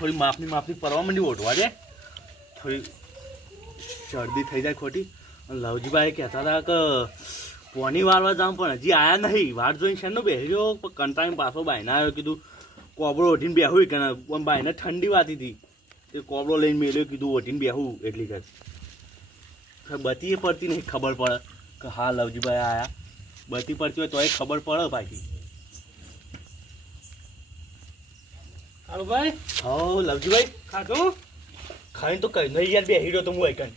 થોડી માફની માફની પરવા માંડી ઓઢવા દે. થોડી શરદી થઈ જાય ખોટી. અને લવજીભાઈ કહેતા હતા કે, પોની વારવા જાઉં પણ હજી આયા નહીં. વાર જોઈને શેનો પણ કંટાળીને પાછો બાયના આવ્યો. કીધું, કોબળો ઓઢીને બેહું કે બાયને ઠંડી વાતી હતી તે કોબળો લઈને મેળ્યો કીધું, ઓઢીને બેહું એટલી કર બતી એ પડતી નહીં ખબર પડે કે હા, લવજીભાઈ આયા. બતી પડતી હોય તોય ખબર પડે બાકી કાળુભાઈ હો લવજીભાઈ. ખાધું? ખાઈને તો કઈ નહીં યાર બે રહ્યો તો હું એકન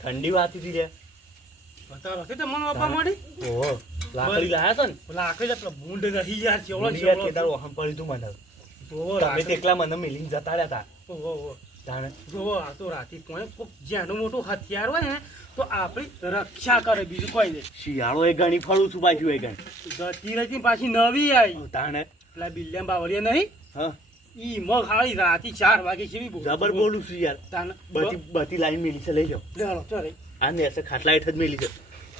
ઠંડી વાતી હતી યાર. બતાવો કે તમને બાપા મળી. ઓહો લાકડી લાયા છો ને? આખે જ ભૂંડ રહી યાર ચેવડો ચેવડો. કેદાર ઓહમ પડી તું મને. ઓહો તમે એકલા મને મિલિંગ જતા રહ્યા હતા. ઓહો, ઓહો. જાણે. જો આ તો રાતી કોઈ કોક જેનું મોટું હથિયાર હોય ને તો આપણી રક્ષા કરે બીજું કોઈ નહીં. શિયાળો એ ગણી ફળું છું પાછું એ ગણી. જતી રહી પાછી નવી આવી તાણે પેલા બિલ્ડિયમ બાવળીએ નહીં? હા. ઈ મગ હાળી રાતી ચાર વાગે છે જબર બોલું છું યાર. તાન બધી બધી લાઈન મેલી છે લઈ જાઓ. આ નેસે ખાટલા હેઠ જ મેલી છે.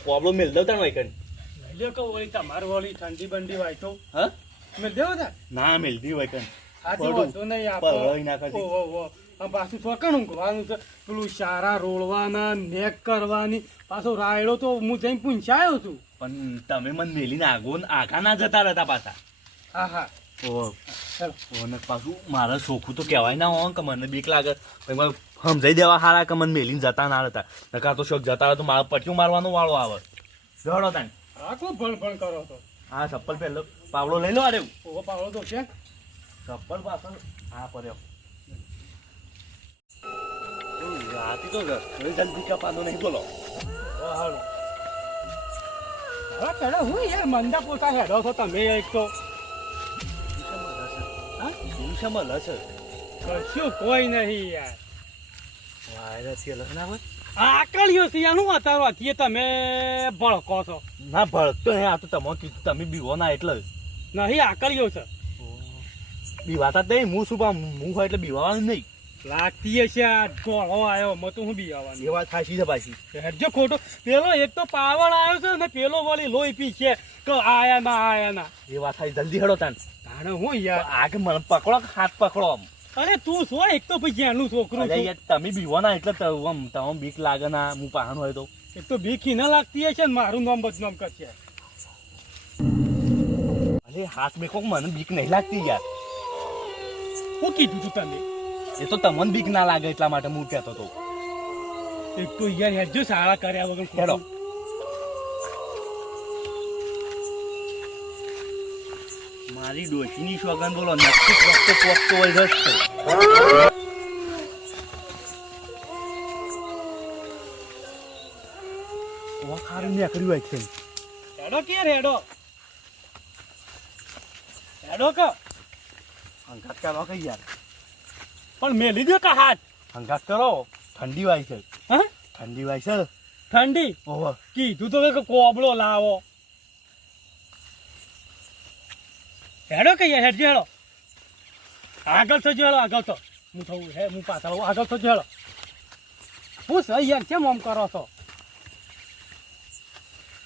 પ્રોબ્લેમ મેલ દઉં તાણ એકન લે કહું વળી તમારું વળી ઠંડી બંડી વાય તો હા? મેલ દેવો તા ના મેલ દી વાઈકન. આજે. વાંધો નહીં છે. ઓહો ઓહો. આ પાછું ચોકણ છે. પેલું સારા રોળવાના નેક કરવાની. પાછો રાયડો તો હું જઈને પૂંછાયો છું. પણ તમે મને મેલીને આગો આખા ના જતા રહેતા પાછા. હા હા. પાછું મારા સોખું તો કહેવાય ના હોય કે મને બીક લાગે. સમજાઈ દેવા હારા કે મને મેલીને જતા ના રહેતા. નકાર તો શોખ જતા હતા તો મારે પટ્યું મારવાનો વાળો આવે. જડો તાન રાખો ભણ ભણ કરો તો. હા ચપ્પલ પહેલો પાવડો લઈ લો અરે ઓહો પાવડો તો છે. ચપ્પલ પાછળ હા પડ્યો. રાતી તો જલ્દી કપાનો નહીં. બોલો. હા, હા ચડે હું યાર મંદા પોતા હેડો છો તમે એક તો. દિવસમાં લસ? કશું કોઈ નહીં યાર. વાયરસ છે લસ ના હોય? આકળ્યો છે યાર હું અત્યારે તમે ભળકો છો. ના ભળતો હે આ તો તમે કીધું તમે બીવો ના એટલે. નહીં આકળ્યો છે. બીવાતા જ નહીં હું શું પા હું હોય એટલે બીવાનું નહીં. લાગતી હશે આ ગોળો આવ્યો મત હું બી આવવાનું એ વાત ખાસી છે પાછી. હેડજો ખોટો. પેલો એક તો પાવર આવ્યો છે ને પેલો વળી લોહી પી છે. કે આયા ના આયા ના. એ વાત થાય જલ્દી હેડો તાન તાણે હું યાર આગ મને પકડો હાથ પકડો આમ. અરે તું સો એક તો ભાઈ જ્યાંનું છોકરું અરે યાર તમે બીવો ના એટલે આમ તમે બીક લાગે ના હું પાહણ હોય તો. એક તો બીક ના લાગતી હશે ને મારું નામ બદનામ કરશે. અરે હાથ મેકો મને બીક નહીં લાગતી યાર. હું કીધું તું તને? એ તો તમને બીક ના લાગે એટલા માટે હું કહેતો તો. એક તો યાર હેડજો સારા કર્યા વગર. હેડો. મારી ડોશીની સોગન બોલો નક્કી વખતે પોચતો હોય રસ છે વખારું નીકળ્યું હોય છે હેડો કે હેડો હેડો કે હંગાત કરો કે યાર પણ મેં લીધો કે હાથ હંગાત કરો ઠંડી વાય છે હા ઠંડી વાય છે ઠંડી ઓહો કીધું તો કે કોબળો લાવો હેડો કહીએ હેડજો હેડો. આગળ થજો હેડો આગળ તો હું થવું હે હું પાછળ આવું. આગળ થજો હેડો. હું સહી યાર કેમ આમ કરો છો?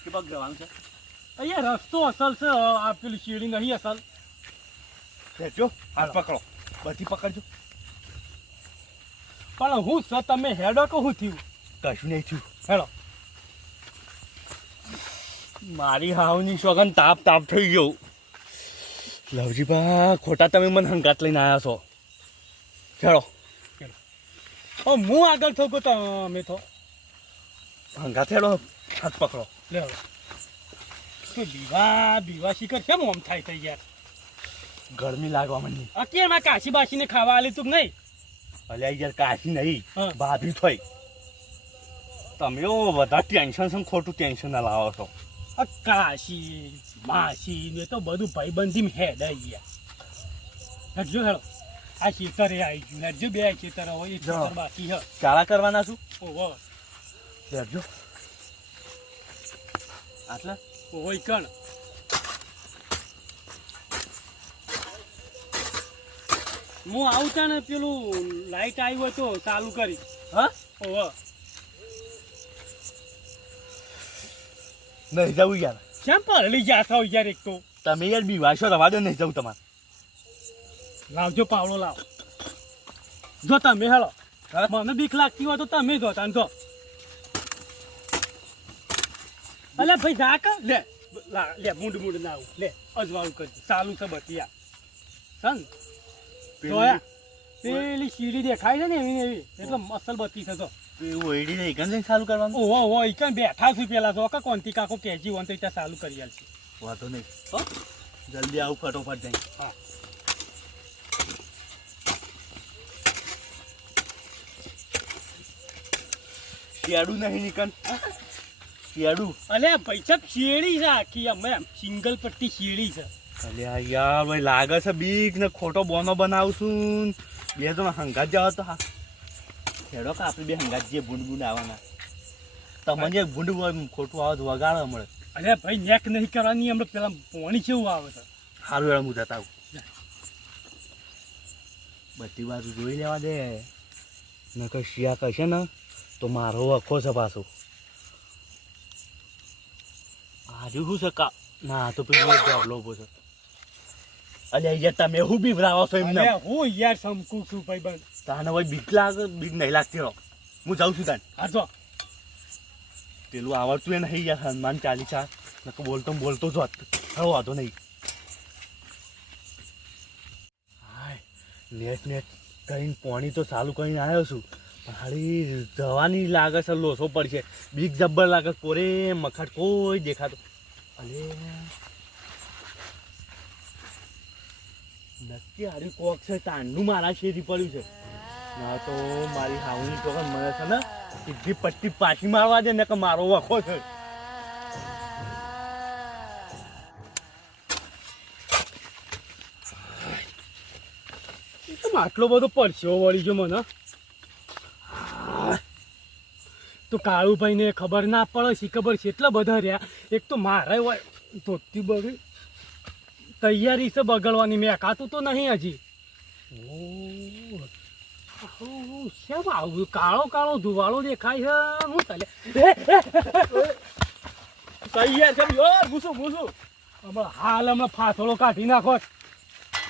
કે પગ જવાનું છે? અહીંયા રસ્તો અસલ છે આ પેલી શીડિંગ નહીં અસલ. ખેંચો હાથ પકડો. બધી પકડજો. પણ હું સર તમે હેડો કે હું થયું? કશું નહીં થયું. હેડો. મારી હાવની સોગન તાપ તાપ થઈ ગયો. લવજીબા ખોટા તમે મને હંગાત લઈને આવ્યા છો. ખેડો ઓ હું આગળ કે તમે તો હંગાત હેડો હાથ પકડો. લે તો બીવા બીવા શિખર કેમ આમ થાય થઈ યાર ગરમી લાગવા માંડી. અત્યારમાં કાશી બાશીને ખાવા આલી તું નહીં? અલે યાર કાશી નહીં. ભાભી થઈ. તમે બધા ટેન્શન છે ખોટું ટેન્શન ના લાવો છો. કાશી માસી ને તો બધું ભાઈબંધી હેડ ગયા હેડજો હેડો આ ખેતરે આવી ગયું હેડજો બે ખેતર હોય એક ખેતર બાકી હ ચાલા કરવાના છું ઓહો લેજો આટલા ઓહો કણ હું આવતા ને પેલું લાઈટ આવ્યું તો ચાલુ કરી. હા? ઓહો. નહીં જવું યાર. કેમ પડેલી ગયા છો યાર એક તો. તમે યાર બીવાશો રવા દો નહીં જવું તમારે. લાવજો પાવડો લાવ. જો તમે હેલો. હા? મને બીક લાગતી હોય તો તમે જો તાન જો. અલે ભાઈ જા કા. લે લા- મૂંડ મૂંડ ના આવું. લે અજવાળું કરજે ચાલુ છે બતિયા સન. જોયા પેલી સીડી દેખાય છે ને એવી એવી એટલે મસલ બતી છે તો એવું એડી નહીં કન જઈને ચાલુ કરવાનું? ઓહો બેઠા છું પેલા જો કે કોંતી કાકો કેજી વન તો ત્યાં ચાલુ કરી આલશે વાંધો નહીં. હો? જલ્દી આવું ફટોફટ જઈને. હા. શિયાળું નહીં નીકળ શિયાળું. અલે સાહેબ શેડી છે આખી. અમે સિંગલ પટ્ટી શેડી છે. અલ્યા યાર ભાઈ લાગે છે બીક ને ખોટો બોનો બનાવશું બે તો હંગાત જાવ તો હા. ખેડો કે આપણે બે હંગાત જે ભૂંડ ભૂંડ આવવાના. તમને જે ભૂંડ ખોટું આવે તો વગાડો મળે. અરે ભાઈ નેક નહીં કરવાની હમણાં પેલા પોણી કેવું આવે છે સારું એમ હું જતા આવું. બધી બાજુ જોઈ લેવા દે. નકર શિયા કહેશે ને તો મારો અખો છે પાછો. આજુ શું છે કા? ના તો પેલું ડોબલો ઊભો છે. અલ્યા યાર તમે હું બીવરાવો છો એમને. હું યાર સમકુ છું ભાઈ બંધ તાને ભાઈ બીક લાગે બીક નહીં લાગતી રહો. હું જાઉં છું તાન. હા જો. પેલું આવડતું એ નહીં યાર હનુમાન ચાલીસા. નકર બોલતો બોલતો જ હોત. હવે વાંધો નહીં. હાય નેટ નેટ. કરીને પોણી તો ચાલુ કરીને આવ્યો છું. પણ હાલી જવાની લાગે છે લોસો પડશે. બીક જબ્બર લાગે કોરે મખાટ કોઈ દેખાતો. અલે. નક્કી હારી કોક છે, તાંડું મારા શેરી પડ્યું છે. ના તો મારી હાવની તો મને છે ને સીધી પટ્ટી પાછી મારવા દે ને કે મારો વખો છે. આટલો બધો પરસેવો વળી ગયો મને. તો કાળુભાઈ ને ખબર ના પડે, શી ખબર છે, એટલા બધા રહ્યા. એક તો મારે ધોતી બગડી. તૈયારી છે બગડવાની મેં. કાતું તો નહીં હજી. શેમ આવું? કાળો કાળો ધુવાળો દેખાય છે. હું ચાલે. તૈયાર છે. યો ભૂસું ઘૂસું હમણાં હાલ હમણાં ફાથોડો કાઢી નાખો.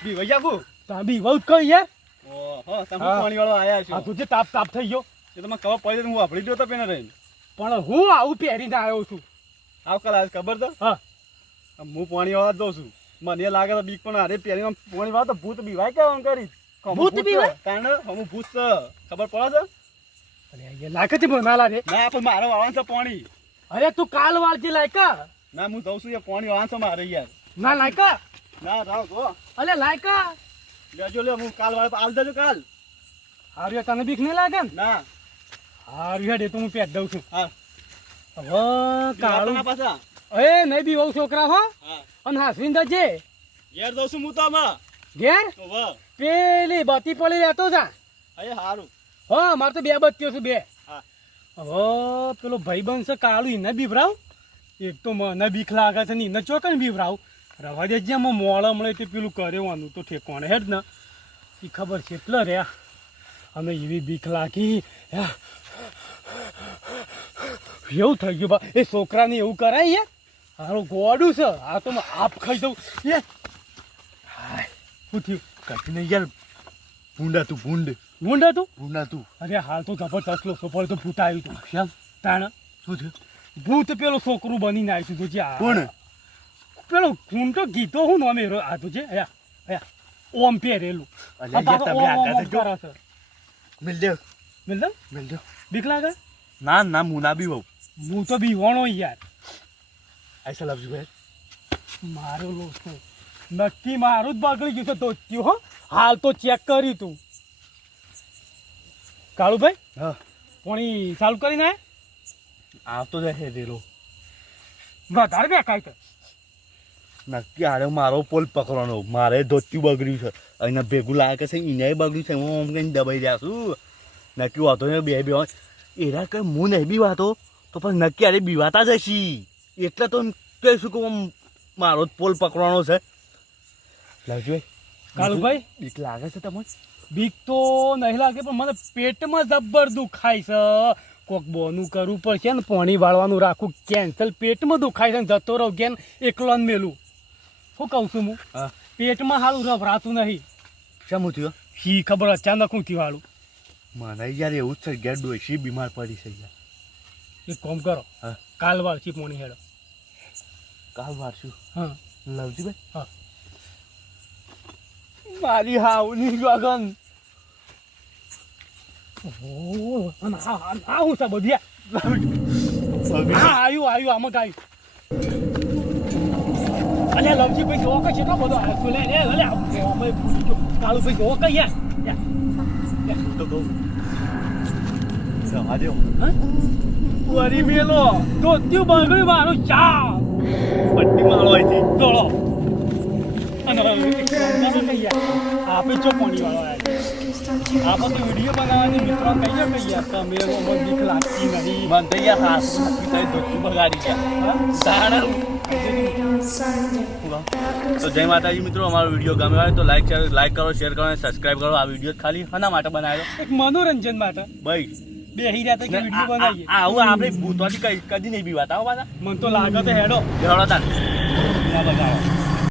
બી વૈયા તા ત્યાં બી બહુ કઈ યાર ઓહો તમે. પાણી વાળો આયા છો. આ તુજે તાપ તાપ થઈ ગયો. એ તમે ખબર પડી હું વાપરી દો તો પેને રહીને. પણ હું આવું પહેરીને આવ્યો છું. આવ કદાચ ખબર તો હા. હું પાણી વાળા દઉં છું. મને લાગે તો બીક પણ અરે પેલી પોણી વાત તો ભૂત બીવાય કેવાનું કરી. ભૂત બીવાય? કારણ હું ભૂત છે. ખબર પડે છે? અરે લાગે છે મને ના લાગે ના પણ મારો વાળવાનું છે પોણી. અરે તું કાલ વાળજે લાયકા? ના હું જઉં છું એ પોણી છે મારે યાર. ના લાયકા? ના રાવ તો અલે લાયકા? લેજો લે હું કાલ વાળે આલ દેજો કાલ. હારું તને બીક નહીં લાગે ને? ના. હારું હેડે તો હું પેટ દઉં છું. હા. હવે કાળું. કાળું પાછા. એ નહીં બી હોઉં છોકરા હો. હા. અને હાસવીન દજે. ઘેર દઉં છું હું તો આમાં. ઘેર? પેલી બત્તી પડી રહેતો જા. અરે સારું હો મારે તો બે બત્તીઓ છે બે. હા. પેલો ભાઈ બનશે કાળું એને બીવરાવ. એક તો મને બીક લાગે છે ને એને ચોકન બીભરાવ રવા દે જેમ મોડા મળે તે પેલું કરેવાનું તો ઠેકવાને હેડ ને. એ ખબર છે એટલે રહ્યા. અને એવી બીક લાગી. એવું થઈ ગયું બા. એ છોકરાને એવું કરાય યાર હારું ગોડું છે. આ તો આપ ખાઈ દઉં. એ! હાય શું થયું? કશું નહીં યાર. ભૂંડા તું ભૂંડ. ભૂંડા તું ભૂંડા તું અરે હાલ તો જબરદસ્ત લો સફળ તો ભૂત આવ્યું તું. કેમ? તાણ. શું થયું? ભૂત પેલો છોકરું બનીને આવ્યું તું જે આ- કોણ? પેલો હું તો ગીતો હું નોમે આ તો છે અયા અયા. ઓમ પહેરેલું. મિલ દે. મિલ દે. બીક લાગે? ના ના મુના બી બહુ હું તો બીવાણો યાર. આઈ લવ યુ મારો લોસો નક્કી મારું જ બગડી ગયું છે ધોત્યું હો હાલ તો ચેક કર્યું તું કાળુભાઈ હા પોણી ચાલુ કરીને આવતો જશે રેલો વધારે બે બેકાય છે નક્કી હારે મારો પોલ પકડવાનો મારે ધોત્યું બગડ્યું છે અહીંના ભેગું લાગે કે છે એને બગડ્યું છે હું કઈ કંઈ દબાઈ જાશું નક્કી વાતો બે બે એરા કંઈ હું નહીં બી વાતો તો પણ નક્કી હારે બીવાતા જશી એટલે તો એમ કહીશું કે આમ મારો જ પોલ પકડવાનો છે. લાવજો કાળુભાઈ બીક લાગે છે તમને? બીક તો નહીં લાગે પણ મને પેટમાં જબ્બર દુખાય છે. કોક બોનું કરવું પડશે ને પાણી વાળવાનું રાખવું કેન્સલ. પેટમાં દુખાય છે ને જતો રહું કેન એકલો ને મેલું. શું કહું છું હું? પેટમાં હાલ રભરાતું નહીં. શેમ થયું શી ખબર અચાનક હું થયું હાલું મને યાર એવું જ છે ઘેર ડોશી બીમાર પડી છે યાર. એક કામ કરો. હા. કાલ વાળથી પોણી હેડો. કાલ મારશું હા. લવજીભાઈ હા. મારી હાવની ગગન. ઓહો અને આ આ- આ હું છે બધિયા હા આવ્યું આવ્યું આમાં આવ્યું અલ્યા લવજી ભાઈ જોવો કે કેટલો બધો આવ્યો લે લે લે અમે ભૂલી ગયો કાળુ ભાઈ જોવો. તો કહું. વરી મેલો. તો ત્યું બગડ્યું મારું ચા. પટ્ટી માળો અહીંથી દોડો આપે ચો પાણી વાળો આ બધું તો વીડિયો બગાડવાની મિત્રો કહીએ કે યાર તમે અમને બીક લાગતી નહીં મને તો યાર હાથ ધોતું બગાડી ગયા તો જય માતાજી મિત્રો અમારો વીડિયો ગમે હોય તો લાઈક લાઈક કરો શેર કરો અને સબસ્ક્રાઇબ કરો આ વીડિયો ખાલી હના માટે બનાવ્યો એક મનોરંજન માટે ભાઈ બે હીરા તો કે વિડિયો વીડિયો આ- હું આવું આપણે ભૂતોથી કદી નહીં બીવાતા હો બાદા મન તો લાગે તો હેડો. હેડો તાર. ના બતાવો.